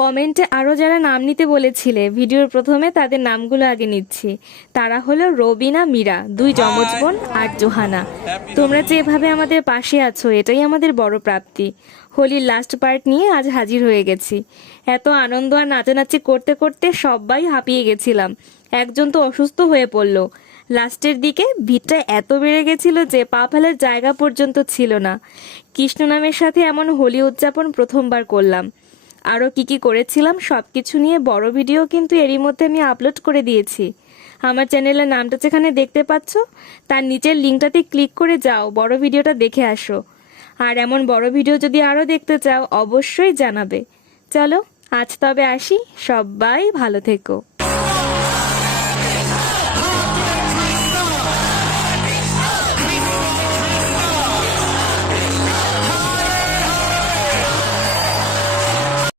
কমেন্টে আরও যারা নাম নিতে বলেছিলে ভিডিওর প্রথমে তাদের নামগুলো আগে নিচ্ছি। তারা হলো রবিনা, মীরা, দুই যমজ বোন আর জোহানা। তোমরা যে এভাবে আমাদের পাশে আছো এটাই আমাদের বড় প্রাপ্তি। হোলির লাস্ট পার্ট নিয়ে আজ হাজির হয়ে গেছি। এত আনন্দ আর নাচানাচি করতে করতে সবাই হাঁপিয়ে গেছিলাম। একজন তো অসুস্থ হয়ে পড়লো। লাস্টের দিকে ভিড়টা এত বেড়ে গেছিল যে পা ফেলার জায়গা পর্যন্ত ছিল না। কৃষ্ণ নামের সাথে এমন হোলি উদযাপন প্রথমবার করলাম। আরও কি করেছিলাম সব কিছু নিয়ে বড় ভিডিও কিন্তু এরই মধ্যে আমি আপলোড করে দিয়েছি। আমার চ্যানেলের নামটা যেখানে দেখতে পাচ্ছ তার নিচের লিঙ্কটাতে ক্লিক করে যাও, বড় ভিডিওটা দেখে আসো। আর এমন বড় ভিডিও যদি আরও দেখতে চাও অবশ্যই জানাবে। চলো আজ তবে আসি, সবাই ভালো থেকো।